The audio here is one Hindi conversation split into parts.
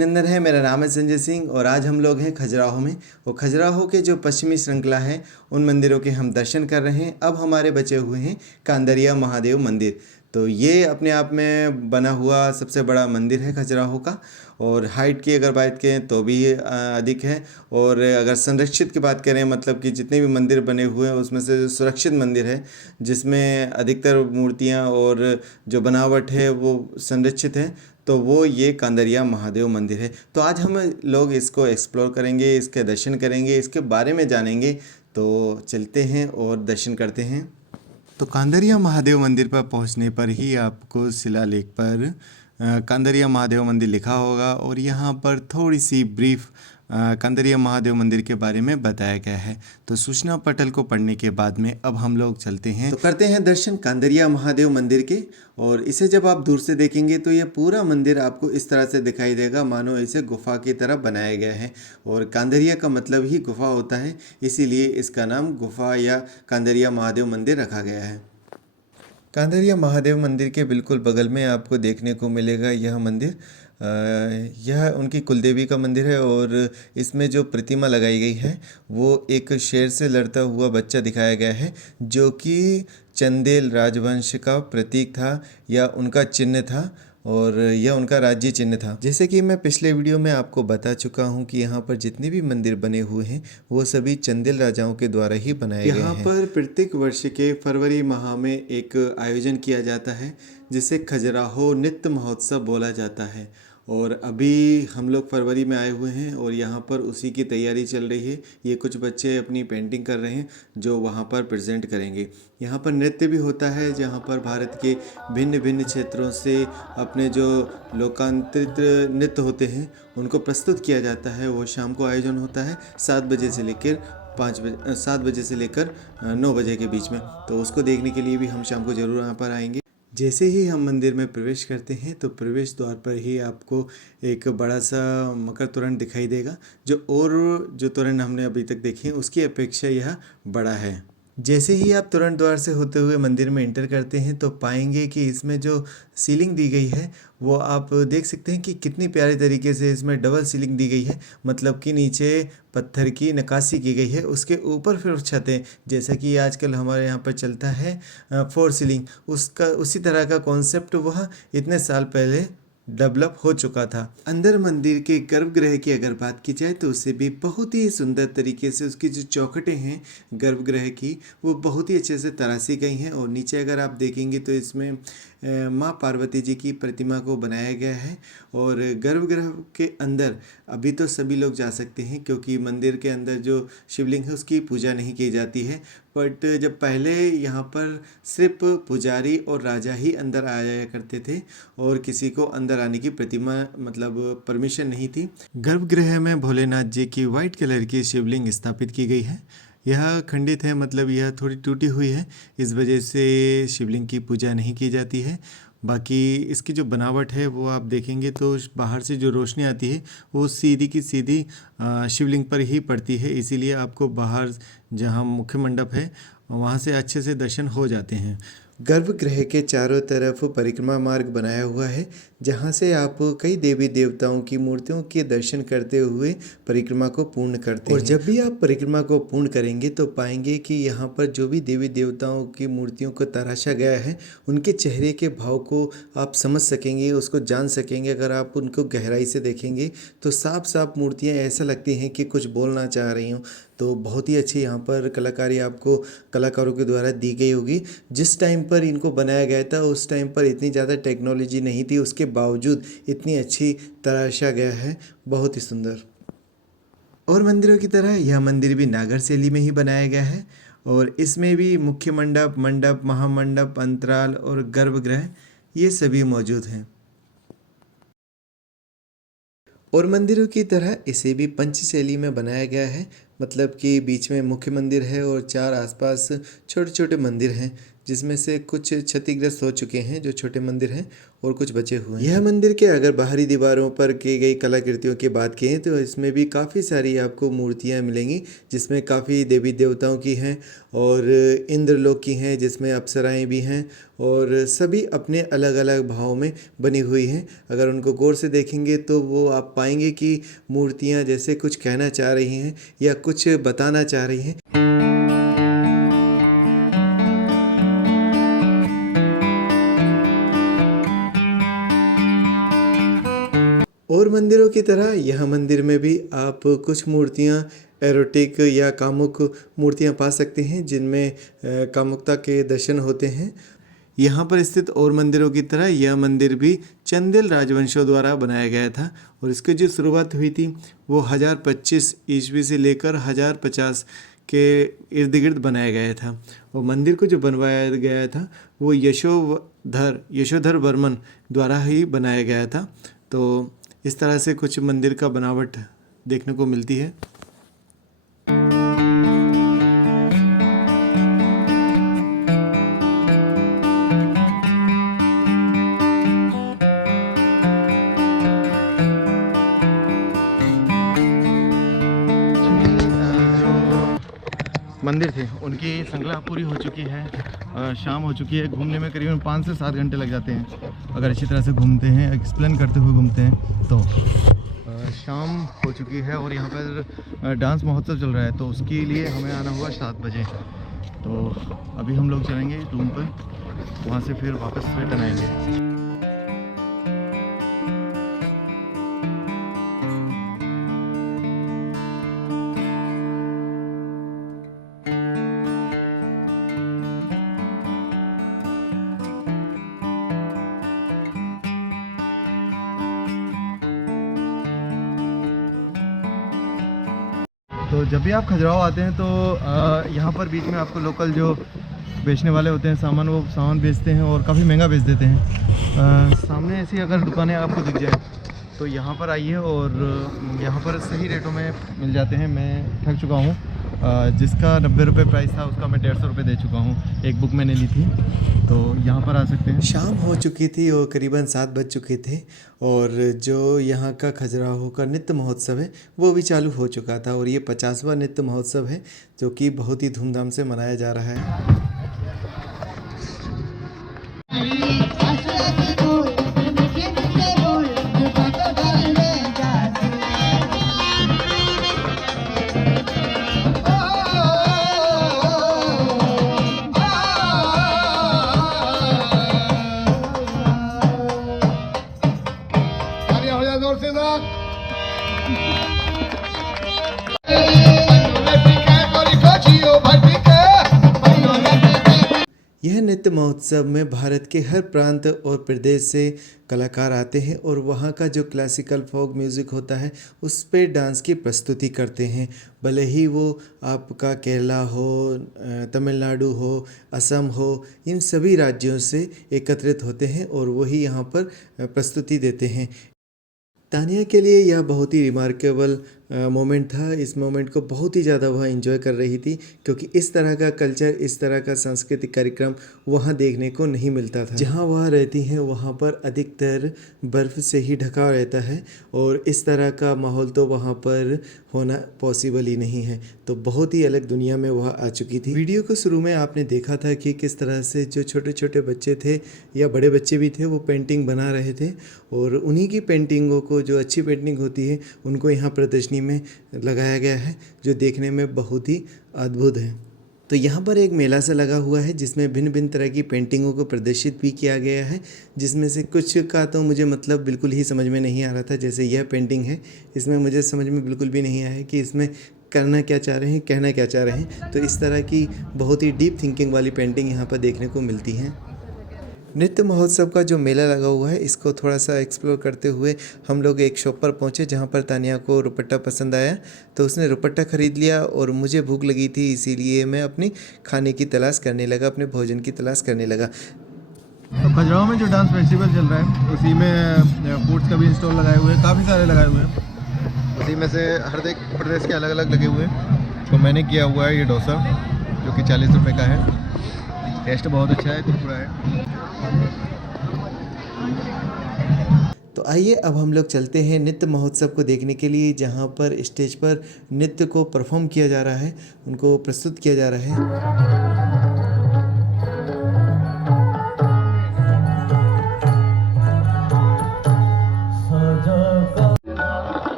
अभिनंदन है। मेरा नाम है संजय सिंह और आज हम लोग हैं खजुराहो में। और खजुराहो के जो पश्चिमी श्रृंखला है उन मंदिरों के हम दर्शन कर रहे हैं। अब हमारे बचे हुए हैं कांदरिया महादेव मंदिर। तो ये अपने आप में बना हुआ सबसे बड़ा मंदिर है खजुराहो का। और हाइट की अगर बात करें तो भी अधिक है। और अगर संरक्षित की बात करें, मतलब कि जितने भी मंदिर बने हुए हैं उसमें से जो सुरक्षित मंदिर है जिसमें अधिकतर मूर्तियाँ और जो बनावट है वो संरक्षित है, तो वो ये कांदरिया महादेव मंदिर है। तो आज हम लोग इसको एक्सप्लोर करेंगे, इसके दर्शन करेंगे, इसके बारे में जानेंगे। तो चलते हैं और दर्शन करते हैं। तो कांदरिया महादेव मंदिर पर पहुंचने पर ही आपको शिलालेख पर कांदरिया महादेव मंदिर लिखा होगा और यहाँ पर थोड़ी सी ब्रीफ कांदरिया महादेव मंदिर के बारे में बताया गया है। तो सूचना पटल को पढ़ने के बाद में अब हम लोग चलते हैं, तो करते हैं दर्शन कांदरिया महादेव मंदिर के। और इसे जब आप दूर से देखेंगे तो ये पूरा मंदिर आपको इस तरह से दिखाई देगा मानो इसे गुफा की तरह बनाया गया है। और कांदरिया का मतलब ही गुफा होता है, इसीलिए इसका नाम गुफा या कांदरिया महादेव मंदिर रखा गया है। कांदरिया महादेव मंदिर के बिल्कुल बगल में आपको देखने को मिलेगा यह मंदिर। यह उनकी कुलदेवी का मंदिर है और इसमें जो प्रतिमा लगाई गई है वो एक शेर से लड़ता हुआ बच्चा दिखाया गया है, जो कि चंदेल राजवंश का प्रतीक था या उनका चिन्ह था और यह उनका राज्य चिन्ह था। जैसे कि मैं पिछले वीडियो में आपको बता चुका हूं कि यहाँ पर जितने भी मंदिर बने हुए हैं वो सभी चंदेल राजाओं के द्वारा ही बनाए गए हैं। यहाँ पर प्रत्येक वर्ष के फरवरी माह में एक आयोजन किया जाता है जिसे खजुराहो नृत्य महोत्सव बोला जाता है। और अभी हम लोग फरवरी में आए हुए हैं और यहाँ पर उसी की तैयारी चल रही है। ये कुछ बच्चे अपनी पेंटिंग कर रहे हैं जो वहाँ पर प्रेजेंट करेंगे। यहाँ पर नृत्य भी होता है जहाँ पर भारत के भिन्न भिन्न क्षेत्रों से अपने जो लोकांतरित नृत्य होते हैं उनको प्रस्तुत किया जाता है। वो शाम को आयोजन होता है 7 बजे से लेकर 7 बजे से लेकर 9 बजे के बीच में। तो उसको देखने के लिए भी हम शाम को ज़रूर यहाँ पर आएंगे। जैसे ही हम मंदिर में प्रवेश करते हैं तो प्रवेश द्वार पर ही आपको एक बड़ा सा मकर तोरण दिखाई देगा, जो तोरण हमने अभी तक देखे हैं उसकी अपेक्षा यह बड़ा है। जैसे ही आप तोरण द्वार से होते हुए मंदिर में एंटर करते हैं तो पाएंगे कि इसमें जो सीलिंग दी गई है वो आप देख सकते हैं कि कितनी प्यारे तरीके से इसमें डबल सीलिंग दी गई है। मतलब कि नीचे पत्थर की नक्काशी की गई है, उसके ऊपर फिर छतें, जैसा कि आजकल हमारे यहाँ पर चलता है 4 सीलिंग, उसका उसी तरह का कॉन्सेप्ट वह इतने साल पहले डेवलप हो चुका था। अंदर मंदिर के गर्भगृह की अगर बात की जाए तो उसे भी बहुत ही सुंदर तरीके से उसकी जो चौखटें हैं गर्भगृह की वो बहुत ही अच्छे से तराशी गई हैं। और नीचे अगर आप देखेंगे तो इसमें माँ पार्वती जी की प्रतिमा को बनाया गया है। और गर्भगृह के अंदर अभी तो सभी लोग जा सकते हैं क्योंकि मंदिर के अंदर जो शिवलिंग है उसकी पूजा नहीं की जाती है। बट जब पहले यहाँ पर सिर्फ पुजारी और राजा ही अंदर आया करते थे और किसी को अंदर आने की प्रतिमा मतलब परमिशन नहीं थी। गर्भगृह में भोलेनाथ जी की वाइट कलर की शिवलिंग स्थापित की गई है। यह खंडित है, मतलब यह थोड़ी टूटी हुई है, इस वजह से शिवलिंग की पूजा नहीं की जाती है। बाकी इसकी जो बनावट है वो आप देखेंगे तो बाहर से जो रोशनी आती है वो सीधी की सीधी शिवलिंग पर ही पड़ती है, इसीलिए आपको बाहर जहाँ मुख्य मंडप है वहाँ से अच्छे से दर्शन हो जाते हैं। गर्भगृह के चारों तरफ परिक्रमा मार्ग बनाया हुआ है जहाँ से आप कई देवी देवताओं की मूर्तियों के दर्शन करते हुए परिक्रमा को पूर्ण करते हैं। और जब भी आप परिक्रमा को पूर्ण करेंगे तो पाएंगे कि यहाँ पर जो भी देवी देवताओं की मूर्तियों को तराशा गया है उनके चेहरे के भाव को आप समझ सकेंगे, उसको जान सकेंगे। अगर आप उनको गहराई से देखेंगे तो साफ साफ मूर्तियाँ ऐसा लगती हैं कि कुछ बोलना चाह रही हों। तो बहुत ही अच्छी यहाँ पर कलाकारी आपको कलाकारों के द्वारा दी गई होगी। जिस टाइम पर इनको बनाया गया था उस टाइम पर इतनी ज़्यादा टेक्नोलॉजी नहीं थी, उसके बावजूद इतनी अच्छी तराशा गया है, बहुत ही सुंदर। और मंदिरों की तरह यह मंदिर भी नागर शैली में ही बनाया गया है और इसमें भी मुख्य मंडप, मंडप, महामंडप, अंतराल और गर्भगृह ये सभी मौजूद हैं। और मंदिरों की तरह इसे भी पंचशैली में बनाया गया है। मतलब कि बीच में मुख्य मंदिर है और 4 आसपास छोटे छोटे मंदिर हैं, जिसमें से कुछ क्षतिग्रस्त हो चुके हैं जो छोटे मंदिर हैं, और कुछ बचे हुए हैं। यह मंदिर के अगर बाहरी दीवारों पर की गई कलाकृतियों की बात करें तो इसमें भी काफ़ी सारी आपको मूर्तियाँ मिलेंगी, जिसमें काफ़ी देवी देवताओं की हैं और इंद्रलोक की हैं, जिसमें अप्सराएं भी हैं, और सभी अपने अलग अलग भाव में बनी हुई हैं। अगर उनको गौर से देखेंगे तो वो आप पाएंगे कि मूर्तियाँ जैसे कुछ कहना चाह रही हैं या कुछ बताना चाह रही हैं। और मंदिरों की तरह यह मंदिर में भी आप कुछ मूर्तियाँ एरोटिक या कामुक मूर्तियाँ पा सकते हैं, जिनमें कामुकता के दर्शन होते हैं। यहाँ पर स्थित और मंदिरों की तरह यह मंदिर भी चंदेल राजवंशों द्वारा बनाया गया था, और इसकी जो शुरुआत हुई थी वो 1025 ईस्वी से लेकर 1050 के इर्द गिर्द बनाया गया था। और मंदिर को जो बनवाया गया था वो यशोधर वर्मन द्वारा ही बनाया गया था। तो इस तरह से कुछ मंदिर का बनावट देखने को मिलती है। मंदिर थे उनकी श्रृंखला पूरी हो चुकी है, शाम हो चुकी है। घूमने में करीबन 5 से 7 घंटे लग जाते हैं अगर अच्छी तरह से घूमते हैं, एक्सप्लेन करते हुए घूमते हैं तो। शाम हो चुकी है और यहाँ पर डांस महोत्सव चल रहा है, तो उसके लिए हमें आना हुआ 7 बजे। तो अभी हम लोग चलेंगे रूम पर, वहाँ से फिर वापस रिटर्न आएंगे। तो जब भी आप खजुराहो आते हैं तो यहाँ पर बीच में आपको लोकल जो बेचने वाले होते हैं सामान, वो सामान बेचते हैं और काफ़ी महंगा बेच देते हैं। सामने ऐसी अगर दुकानें आपको दिख जाए तो यहाँ पर आइए, और यहाँ पर सही रेटों में मिल जाते हैं। मैं थक चुका हूँ, जिसका 90 रुपये प्राइस था उसका मैं 150 रुपये दे चुका हूँ। एक बुक मैंने ली थी, तो यहाँ पर आ सकते हैं। शाम हो चुकी थी और करीबन 7 बज चुके थे, और जो यहाँ का खजुराहो का नृत्य महोत्सव है वो भी चालू हो चुका था। और ये 50वां नृत्य महोत्सव है जो कि बहुत ही धूमधाम से मनाया जा रहा है। यह नृत्य महोत्सव में भारत के हर प्रांत और प्रदेश से कलाकार आते हैं और वहाँ का जो क्लासिकल फोक म्यूज़िक होता है उस पे डांस की प्रस्तुति करते हैं। भले ही वो आपका केरला हो, तमिलनाडु हो, असम हो, इन सभी राज्यों से एकत्रित होते हैं और वही यहाँ पर प्रस्तुति देते हैं। तानिया के लिए यह बहुत ही रिमार्केबल मोमेंट था। इस मोमेंट को बहुत ही ज़्यादा वह एंजॉय कर रही थी, क्योंकि इस तरह का कल्चर, इस तरह का सांस्कृतिक कार्यक्रम वहाँ देखने को नहीं मिलता था। जहाँ वह रहती हैं वहाँ पर अधिकतर बर्फ़ से ही ढका रहता है, और इस तरह का माहौल तो वहाँ पर होना पॉसिबल ही नहीं है। तो बहुत ही अलग दुनिया में वह आ चुकी थी। वीडियो को शुरू में आपने देखा था कि किस तरह से जो छोटे छोटे बच्चे थे या बड़े बच्चे भी थे वो पेंटिंग बना रहे थे, और उन्हीं की पेंटिंगों को, जो अच्छी पेंटिंग होती है, उनको यहाँ प्रदर्शनी में लगाया गया है, जो देखने में बहुत ही अद्भुत है। तो यहाँ पर एक मेला सा लगा हुआ है जिसमें भिन्न भिन्न तरह की पेंटिंगों को प्रदर्शित भी किया गया है, जिसमें से कुछ का तो मुझे मतलब बिल्कुल ही समझ में नहीं आ रहा था। जैसे यह पेंटिंग है, इसमें मुझे समझ में बिल्कुल भी नहीं आया है कि इसमें करना क्या चाह रहे हैं, कहना क्या चाह रहे हैं। तो इस तरह की बहुत ही डीप थिंकिंग वाली पेंटिंग यहाँ पर देखने को मिलती हैं। नृत्य महोत्सव का जो मेला लगा हुआ है, इसको थोड़ा सा एक्सप्लोर करते हुए हम लोग एक शॉप पर पहुँचे जहाँ पर तानिया को रुपट्टा पसंद आया, तो उसने रुपट्टा ख़रीद लिया। और मुझे भूख लगी थी, इसीलिए मैं अपनी खाने की तलाश करने लगा, अपने भोजन की तलाश करने लगा। तो खजुराहो में जो डांस फेस्टिवल चल रहा है उसी में फूड्स का भी स्टॉल लगाए हुए हैं, काफ़ी सारे लगाए हुए हैं। उसी में से हर एक प्रदेश के अलग अलग लगे हुए हैं। तो मैंने किया हुआ है ये डोसा, जो कि 40 रुपये का है। टेस्ट बहुत अच्छा है, कुरकुरा है। तो आइए अब हम लोग चलते हैं नृत्य महोत्सव को देखने के लिए, जहाँ पर स्टेज पर नृत्य को परफॉर्म किया जा रहा है, उनको प्रस्तुत किया जा रहा है।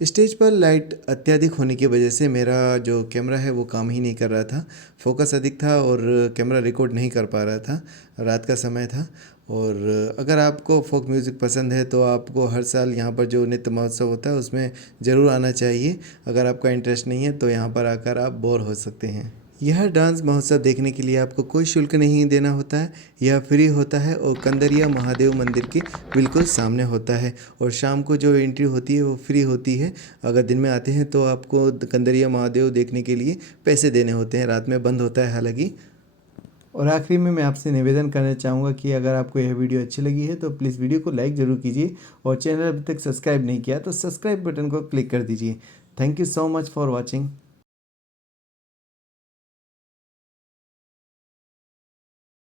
स्टेज पर लाइट अत्यधिक होने की वजह से मेरा जो कैमरा है वो काम ही नहीं कर रहा था, फोकस अधिक था और कैमरा रिकॉर्ड नहीं कर पा रहा था। रात का समय था। और अगर आपको फोक म्यूज़िक पसंद है तो आपको हर साल यहाँ पर जो नृत्य महोत्सव होता है उसमें ज़रूर आना चाहिए। अगर आपका इंटरेस्ट नहीं है तो यहाँ पर आकर आप बोर हो सकते हैं। यह डांस महोत्सव देखने के लिए आपको कोई शुल्क नहीं देना होता है, यह फ्री होता है और कंदरिया महादेव मंदिर के बिल्कुल सामने होता है। और शाम को जो एंट्री होती है वो फ्री होती है। अगर दिन में आते हैं तो आपको कंदरिया महादेव देखने के लिए पैसे देने होते हैं, रात में बंद होता है हालांकि। और आखिरी में मैं आपसे निवेदन करना चाहूँगा कि अगर आपको यह वीडियो अच्छी लगी है तो प्लीज़ वीडियो को लाइक ज़रूर कीजिए, और चैनल अभी तक सब्सक्राइब नहीं किया तो सब्सक्राइब बटन को क्लिक कर दीजिए। Thank you so much for watching.